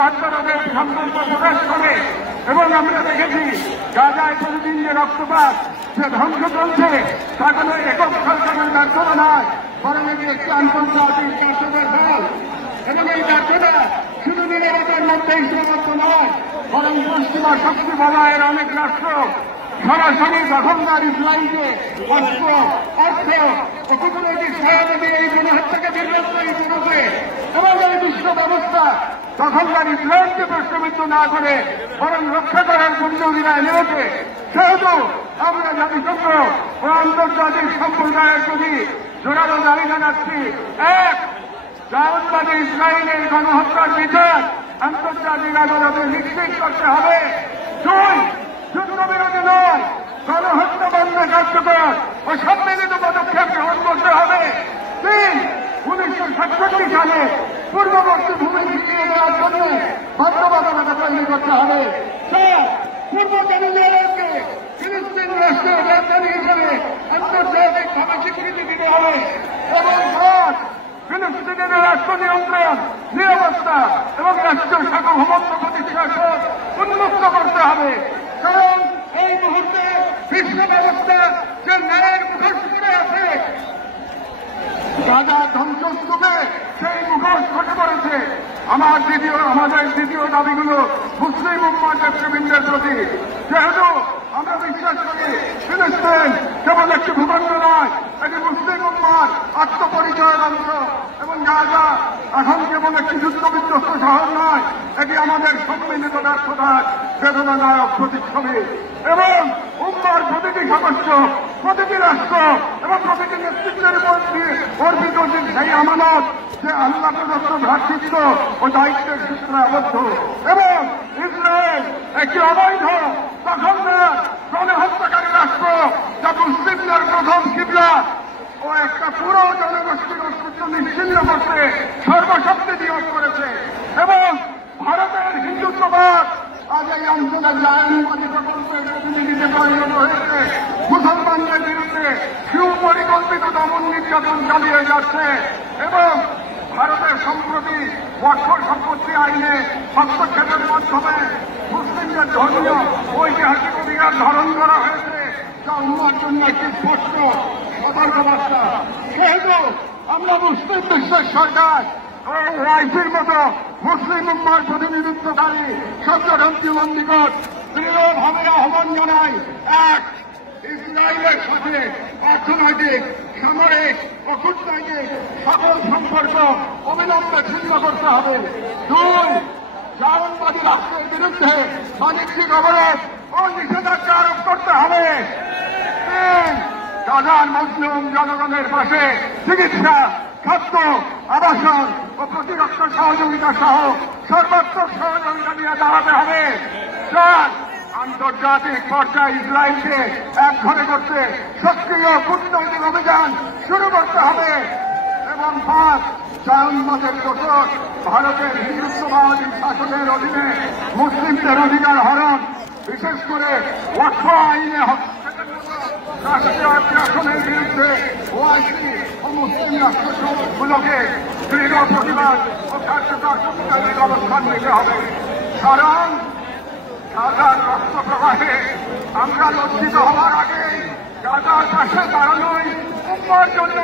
আত্মরোধের সংকল্প প্রকাশ করে এবং আমরা দেখেছি গাজায় প্রতিদিন যে রক্তপাত যে ধ্বংস চলছে তা কোনো একক সরকারের ব্যর্থতা নয়, বরং এটি একটি আন্তর্জাতিক কার্যকর দল। এবং এই ব্যর্থতা শুধু নিরাপত্তার মধ্যেই সীমাবদ্ধ নয়, বরং পশ্চিমা শক্তি বলয়ের অনেক রাষ্ট্র সরাসরি দখলদার ইসরায়েলকে অস্ত্র, অর্থ ও কূটনৈতিক সহায়তা দিয়ে এই গণহত্যাকে দীর্ঘস্থায়ী করেছে এবং এই বিশ্ব ব্যবস্থা দখলদার ইসরায়েলকে প্রশ্নবিদ্ধ না করে বরং রক্ষা করার পরিযোগিতায় নেমেছে। সেহেতু আমরা জাতিসংঘ ও আন্তর্জাতিক সম্প্রদায়ের প্রতি জোরালো দাবি জানাচ্ছি, এক, জায়নবাদী ইসরায়েলের গণহত্যার বিচার আন্তর্জাতিক আদালতে নিশ্চিত করতে হবে। দুই, যুদ্ধবিরতি নয়, গণহত্যা বন্ধে কার্যকর ও সম্মিলিত পদক্ষেপ গ্রহণ করতে হবে। তিন, 1967 সালে পূর্ববর্তী ভূমি ফিরিয়ে দেওয়ার জন্য বাধ্যবাধকতা তৈরি করতে হবে। চার, পূর্ব জেরুজালেমকে ফিলিস্তিন রাষ্ট্রের রাজধানী হিসেবে আন্তর্জাতিকভাবে স্বীকৃতি দিতে হবে। এবং পাঁচ, ফিলিস্তিনের রাষ্ট্র নিয়ন্ত্রণ, নিরাপত্তা এবং রাষ্ট্রীয় সার্বভৌমত্ব প্রতিষ্ঠার উন্মুক্ত করতে হবে। কারণ এই মুহূর্তে বিশ্ব ব্যবস্থা যে ন্যায়ের মুখোশ পড়ে আছে, গাজা ধ্বংসস্তূপে সেই মুখোশ ঘটে পড়েছে। আমাদের দ্বিতীয় দাবিগুলো মুসলিম উম্মাহ নেতৃবৃন্দের প্রতি। যেহেতু আমরা বিশ্বাস করি ফিলিস্তিন কেবল একটি ভূখণ্ড নয়, এটি মুসলিম উম্মাহর আত্মপরিচয়ের অংশ এবং গাজা এখন কেবল একটি যুদ্ধবিধ্বস্ত শহর নয়, এটি আমাদের সম্মিলিত ব্যর্থতার বেদনাদায়ক প্রতিচ্ছবি। এবং উম্মাহর প্রতিটি সদস্য, প্রতিটি রাষ্ট্র এবং প্রতিটি নেতৃত্বের মধ্যে অর্পিত সেই আমানত যে আল্লাহ প্রদত্ত ভ্রাতৃত্ব ও দায়িত্বের সূত্রে আবদ্ধ। এবং ইসরায়েল একটি অবৈধ দখলদার গণহত্যাকারী রাষ্ট্র, যা মুসলিমদের প্রথম কিবলা ও একটা পুরো জনগোষ্ঠীর অস্তিত্ব নিশ্চিহ্ন করতে সর্বশক্তি নিয়োগ করেছে। এবং ভারতের হিন্দুত্ববাদ আজ এই অঞ্চলের জায়নবাদী প্রকল্পের প্রতিনিধিতে পরিণত হয়েছে। মুসলমানদের বিরুদ্ধে সুপরিকল্পিত দমন নির্যাতন চালিয়ে যাচ্ছে। এবং ভারতের সম্প্রতি ওয়াকফ সম্পত্তি আইনে হস্তক্ষেপের মাধ্যমে মুসলিমদের ধর্মীয় ঐতিহাসিক অধিকার ধারণ করা হয়েছে, যা উম্মার জন্য একটি স্পষ্ট সতর্কবার্তা। সেহেতু আমরা মুসলিম বিশ্বের সরকার ও ওআইসির মতো মুসলিম উম্মার প্রতিনিধিত্বকারী সত্যগ্রন্থীগণ নিকট দৃঢ়ভাবে আহ্বান জানাই, এক, ইসরায়েলের সাথে অর্থনৈতিক, সামরিক ও কূটনৈতিক সকল সম্পর্ক অবিলম্বে ছিন্ন করতে হবে। দুই, জায়নবাদী রাষ্ট্রের বিরুদ্ধে বাণিজ্যিক অবরোধ ও নিষেধাজ্ঞা আরোপ করতে হবে। তিন, গাজার মজলুম জনগণের পাশে চিকিৎসা, খাদ্য, আবাসন ও প্রতিরক্ষা সহযোগিতা সহ সর্বাত্মক সহযোগিতা নিয়ে দাঁড়াতে হবে। চার, আন্তর্জাতিক পর্যায়ে ইসরায়েলকে একঘরে করতে সক্রিয় কূটনৈতিক অভিযান শুরু করতে হবে। এবং পাঁচ, জায়নবাদের দোষর ভারতের হিন্দুত্ববাদী শাসনের অধীনে মুসলিমদের অধিকার হরণ, বিশেষ করে ওয়াকফ আইনে রাষ্ট্রীয় আগ্রাসনের বিরুদ্ধে ওআইসি ও মুসলিম রাষ্ট্রগুলোকে দৃঢ় প্রতিবাদ ও কার্যকর কূটনৈতিক অবস্থান নিতে হবে। কারণ গাজার রক্ত প্রবাহে আমরা লজ্জিত হওয়ার আগে গাজার পাশে দাঁড়ানোই উম্মার জন্য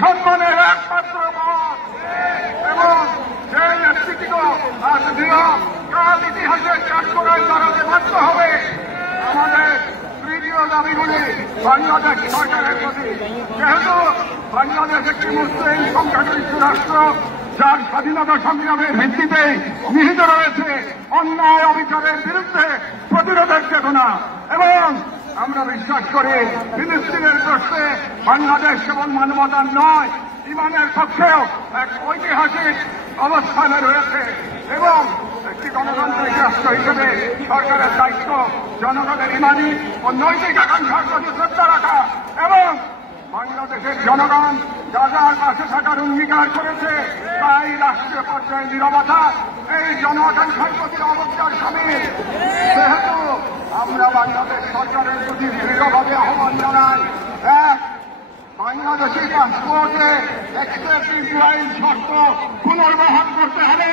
সম্মানের একমাত্র পথ। এবং যে নেতৃত্ব আজ দৃঢ় কাল ইতিহাসের কাঠগড়ায় দাঁড়াতে বাধ্য হবে। আমাদের তৃতীয় দাবিগুলি বাংলাদেশ সরকারের প্রতি। যেহেতু বাংলাদেশ একটি মুসলিম সংখ্যাগরিষ্ঠ রাষ্ট্র, যার স্বাধীনতা সংগ্রামের ভিত্তিতে নিহিত রয়েছে অন্যায় অবিচারের বিরুদ্ধে প্রতিরোধের চেতনা। এবং আমরা বিশ্বাস করি ফিলিস্তিনের প্রশ্নে বাংলাদেশ কেবল মানবতার নয়, ইমানের পক্ষেও এক ঐতিহাসিক অবস্থানে রয়েছে। এবং একটি গণতান্ত্রিক রাষ্ট্র হিসেবে সরকারের দায়িত্ব জনগণের ইমানি ও নৈতিক আকাঙ্ক্ষার প্রতি শ্রদ্ধা রাখা। এবং বাংলাদেশের জনগণ গাজার পাশে থাকার অঙ্গীকার করেছে, তাই রাষ্ট্রীয় পর্যায়ে নীরবতা এই জন আকাঙ্ক্ষার প্রতি অবজ্ঞার সামিল। সেহেতু আমরা বাংলাদেশ সরকারের প্রতি দৃঢ়ভাবে আহ্বান জানাই, এক, বাংলাদেশি পাসপোর্টে এক্সপ্রেস ইসরায়েল শর্ত পুনর্বহাল করতে হবে।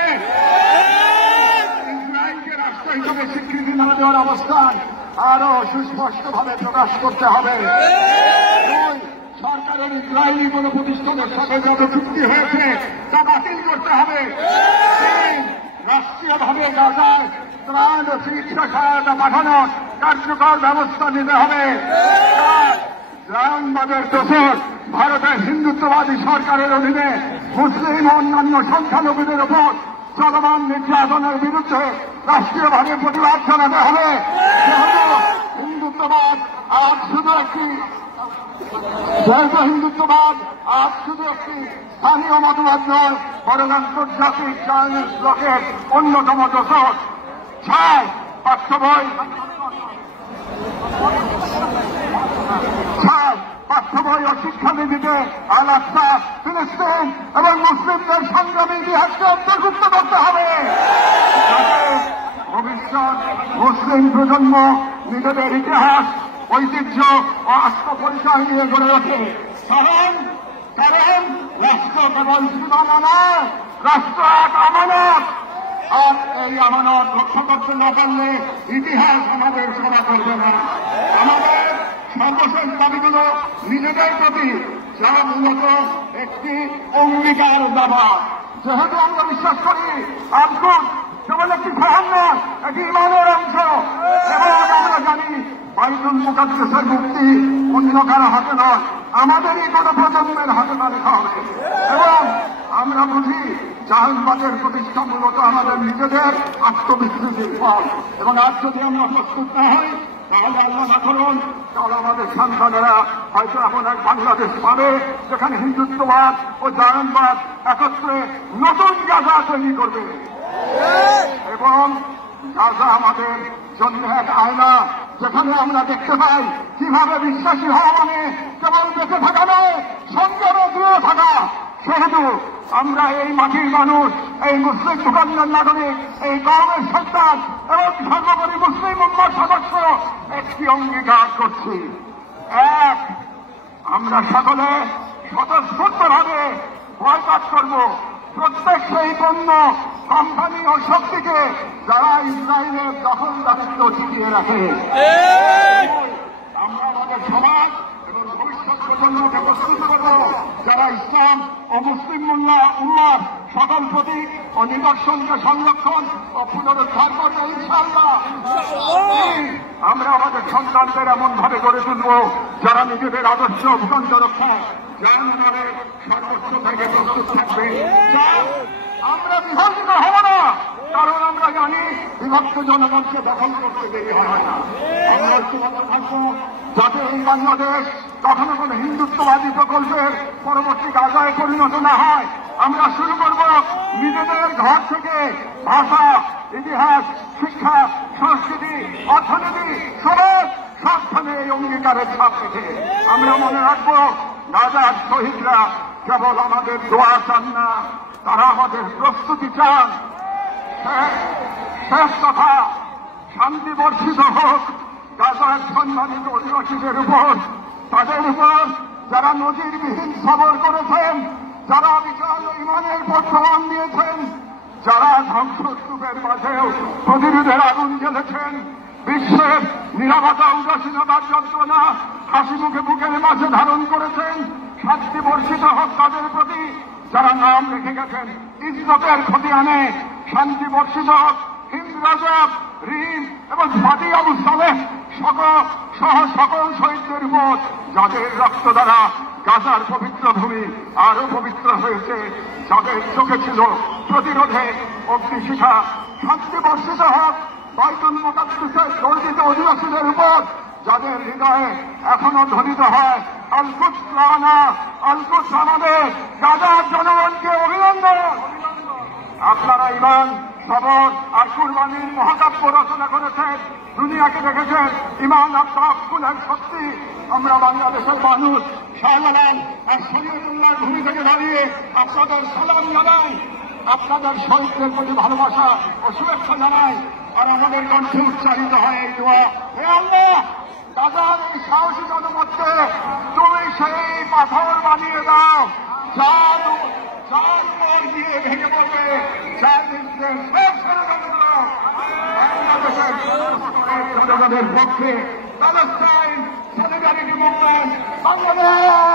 দেওয়ার অবস্থান আরো সুস্পষ্টভাবে প্রকাশ করতে হবে। সরকারের ইসরায়েলি কোন প্রতিষ্ঠানের সাথে যত চুক্তি হয়েছে তা বাতিল করতে হবে। রাষ্ট্রীয়ভাবে গাজায় ত্রাণ ও চিকিৎসা সহায়তা পাঠানোর কার্যকর ব্যবস্থা নিতে হবে। জায়নবাদের দোষর ভারতের হিন্দুত্ববাদী সরকারের অধীনে মুসলিম ও অন্যান্য সংখ্যালঘুদের ওপর চলমান নির্যাতনের বিরুদ্ধে রাষ্ট্রীয়ভাবে প্রতিবাদ জানাতে হবে। হিন্দুত্ববাদ আজ শুধু একটি স্থানীয় মতবাদ নয়, বরং আন্তর্জাতিক চাইনিজ ব্লকের অন্যতম দোষর। পাঠ্য বই ও শিক্ষানীতিতে আল-আকসা, ফিলিস্তিন এবং মুসলিমদের সংগ্রামী ইতিহাসকে অন্তর্ভুক্ত করতে হবে, ভবিষ্যৎ মুসলিম প্রজন্ম নিজেদের ইতিহাস, ঐতিহ্য ও আত্মপরিচয় নিয়ে গড়ে ওঠে। কারণ রাষ্ট্র কেবল সীমানা নয়, রাষ্ট্র এক আমানত। আর এই আমানত রক্ষা করতে না পারলে ইতিহাস আমাদের ক্ষমা করবে না। আমাদের সর্বশেষ দাবিগুলো নিজেদের প্রতি, যা মূলত একটি অঙ্গীকার দাবা। যেহেতু আমরা বিশ্বাস করি আজকুট কেবল একটি শহর নয়, এটি ইমানের অংশ, এবং আমরা জানি বাইতুল মুকাদ্দাসের মুক্তি অন্য কারো হাতে নয়, আমাদেরই কোন প্রজন্মের হাতে না লেখা হবে। এবং আমরা বুঝি জাহানবাদের প্রতিষ্ঠা মূলত আমাদের নিজেদের আত্মবিস্মৃতির ফল। এবং আজ যদি আমরা প্রস্তুত না হই, তাহলে আল্লাহ না করুন, তাহলে আমাদের সন্তানেরা হয়তো এমন এক বাংলাদেশ পাবে যেখানে হিন্দুত্ববাদ ও জাহানবাদ একত্রে নতুন গাজা তৈরি করবে। এবং গাজা আমাদের জন্য এক আয়না, যেখানে আমরা দেখতে পাই কিভাবে বিশ্বাসী হওয়া মানে কেবল বেঁচে থাকা নয়, সংগ্রামে দূরে থাকা। সেহেতু আমরা এই মাটির মানুষ, এই মুসলিম ভূখণ্ডের নাগরিক, এই কওমের সন্তান এবং সর্বোপরি মুসলিম উম্মার সদস্য একটি অঙ্গীকার করছি। এক, আমরা সকলে স্বতঃস্ফূর্তভাবে বয়কট করব প্রত্যেক সেই পণ্য, কোম্পানি ও শক্তিকে যারা ইসরায়েলের দখলদারিত্ব টিকিয়ে রাখে। আমরা আমাদের সমাজ এবং ভবিষ্যৎ প্রজন্মকে প্রস্তুত করব যারা ইসলাম ও মুসলিম উম্মার সকল প্রতীক ও নিদর্শনকে সংরক্ষণ ও পুনরুদ্ধার করবে ইনশাআল্লাহ। আমরা আমাদের সন্তানদের এমন ভাবে গড়ে তুলব যারা নিজেদের আদর্শ ভূখণ্ড রক্ষায় জাহান্নামের সর্বোচ্চ থেকে প্রস্তুত থাকবে। আমরা বিভাজিত হব না, কারণ আমরা জানি বিভক্ত জনগণকে দখল করতে দেরি হয় না। আমরা ঐক্যবদ্ধ থাকবো যাতে এই বাংলাদেশ কখনো কোনো হিন্দুত্ববাদী প্রকল্পের পরবর্তী গাজায় পরিণত না হয়। আমরা শুরু করব নিজেদের ঘর থেকে, ভাষা, ইতিহাস, শিক্ষা, সংস্কৃতি, অর্থনীতি, সমাজ সবখানে এই অঙ্গীকারের ছাপ রেখে আমরা মনে রাখবো গাজার শহীদরা কেবল আমাদের দোয়া চান না, তারা আমাদের প্রস্তুতি চান। শেষ কথা, শান্তি বর্ষিত হোক গাজার সম্মানিত অধিবাসীদের উপর, তাদের উপর যারা নজিরবিহীন সবর করেছেন, যারা বিশাল ইমানের পর প্রমাণ দিয়েছেন, যারা ধ্বংসস্তূপের মাঝেও প্রতিরোধের আগুন জ্বেলেছেন, বিশ্বের নিরাপত্তা উদাসীনতার যন্ত্রণা হাসি মুখে বুকের মাঝে ধারণ করেছেন। শান্তি বর্ষিত হোক তাদের প্রতি যারা নাম রেখে গেছেন ইজ্জতের ক্ষতি আনে। শান্তি বর্ষিত হোক হিন্দ রাজব, রিম এবং ফাতি আবু সালেহ সহ সকল শহীদদের উপর, যাদের রক্ত দ্বারা গাজার পবিত্র ভূমি আরো পবিত্র হয়েছে, যাদের চোখে ছিল প্রতিরোধে অগ্নিশিখা। শান্তি বর্ষিত হোক বাইতুল মুকাদ্দাসের গর্বিত অধিবাসীদের উপর, যাদের হৃদয়ে এখনো ধ্বনিত হয় আল-কুদস লানা, আল-কুদস আমাদের। গাজার জনগণকে অভিনন্দন। আপনারা ইমান, সবর আর কুরবানির মহাকাব্য রচনা করেছেন, দুনিয়াকে দেখেছেন ইমান আর তাওয়াক্কুলের শক্তি। আমরা বাংলাদেশের মানুষ শাহজালাল আর শরীয়তুল্লাহর ভূমি থেকে দাঁড়িয়ে আপনাদের সালাম জানাই, আপনাদের শহীদদের প্রতি ভালোবাসা ও শুভেচ্ছা জানাই। আর আমাদের কণ্ঠে উচ্চারিত হয় এই দোয়া, হে আল্লাহ, গাজার এই সাহসী জনপদকে তুমি সেই পাথর বানিয়ে দাও যার উপর দিয়ে ভেঙে পড়বে চাইনিজদের সব ষড়যন্ত্র। বাংলাদেশের আমাদের পক্ষে। Palestine solidarity movement Bangladesh